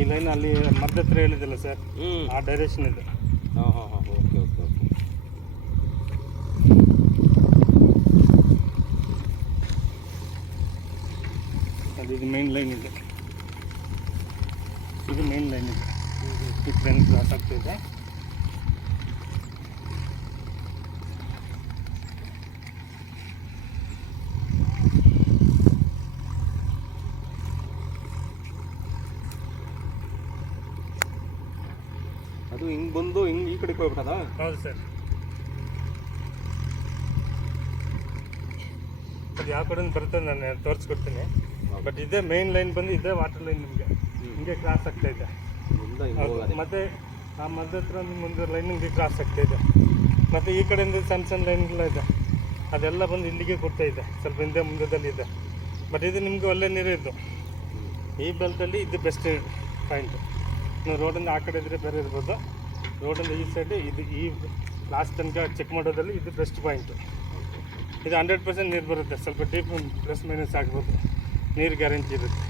ಈ ಲೈನ್ ಅಲ್ಲಿ ಮರದ ಹತ್ರ ಹೇಳಿದಿಲ್ಲ ಸರ್, ಆ ಡೈರೆಕ್ಷನ್ ಇದೆ. ಹಾಂ ಹಾಂ ಹಾಂ, ಓಕೆ ಓಕೆ ಓಕೆ. ಅದು ಇದು ಮೇನ್ ಲೈನ್ ಇದೆ, ಇದು ಮೇನ್ ಲೈನ್ ಇದೆ. ಈ ಟ್ರೈನ್ ಕ್ರಾಸ್ ಆಗ್ತಿದೆ. ಅದು ಹಿಂಗೆ ಬಂದು ಹಿಂಗೆ ಈ ಕಡೆಗೆ ಹೋಗ್ಬಿಟ್ಟದ? ಹೌದು ಸರ್. ಅದು ಯಾವ ಕಡೆ ಬರುತ್ತೆ ನಾನು ತೋರಿಸ್ಕೊಡ್ತೀನಿ. ಬಟ್ ಇದೇ ಮೇನ್ ಲೈನ್ ಬಂದು ಇದೇ ವಾಟರ್ ಲೈನ್ ನಿಮಗೆ ಹಿಂಗೆ ಕ್ರಾಸ್ ಆಗ್ತಾ ಇದೆ. ಮತ್ತೆ ಆ ಮಧ್ಯ ಹತ್ರ ಮುಂದೆ ಲೈನ್ ಹಿಂಗೆ ಕ್ರಾಸ್ ಆಗ್ತಾ ಇದೆ. ಮತ್ತು ಈ ಕಡೆಯಿಂದ ಸಣ್ಣ ಸಣ್ಣ ಲೈನ್ಗಳ ಇದೆ, ಅದೆಲ್ಲ ಬಂದು ಇಲ್ಲಿಗೆ ಕೊಡ್ತಾ ಇದೆ, ಸ್ವಲ್ಪ ಹಿಂದೆ ಮುಂದದಲ್ಲಿ ಇದೆ. ಬಟ್ ಇದು ನಿಮಗೆ ಒಳ್ಳೆ ನೀರು ಇದ್ದು ಈ ಬೆಲ್ಟಲ್ಲಿ ಇದು ಬೆಸ್ಟ್ ಪಾಯಿಂಟ್. ನೀವು ರೋಡಿಂದ ಆ ಕಡೆ ಇದ್ದರೆ ಬೇರೆ ಇರ್ಬೋದು, ರೋಡಿಂದ ಈ ಸೈಡ್ ಇದು ಈ ಲಾಸ್ಟ್ ತನಕ ಚೆಕ್ ಮಾಡೋದ್ರಲ್ಲಿ ಇದು ಬೆಸ್ಟ್ ಪಾಯಿಂಟು. ಇದು 100% ನೀರು ಬರುತ್ತೆ, ಸ್ವಲ್ಪ ಡೀಪ್ ಪ್ಲಸ್ ಮೈನಸ್ ಆಗ್ಬೋದು, ನೀರು ಗ್ಯಾರಂಟಿ ಇರುತ್ತೆ.